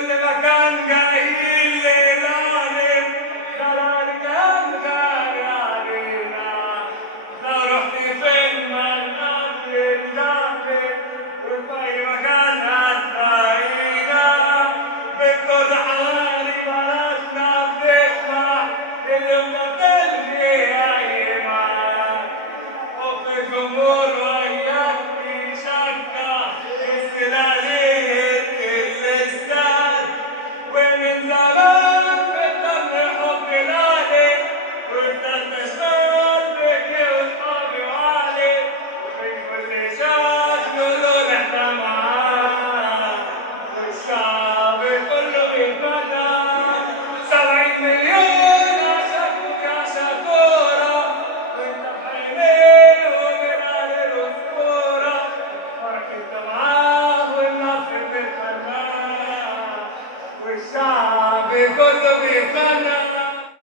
كل مكان جايين ليلاني كان علينا لو رحت فين ما نقابل وفي أي مكان هتلاقينا بكل عالي بلدنا بنفرح اليوم ده بنلغي أي ميعاد وفي جمهور وياك بيشجع استلالية الاستاد ومن زمان بالدم حب الأهلي وفضلت أشتغل بيكي وصحابي وأهلي وفي كل شهر يقولوا إحنا معاك والشعب كله بيتمنى 70 مليون عشاقوك عشان كورة وأنت بحلمي وبنار الأسطورة فرق أنت معاه والنصر بتتمناه والشعب كله بيتمنى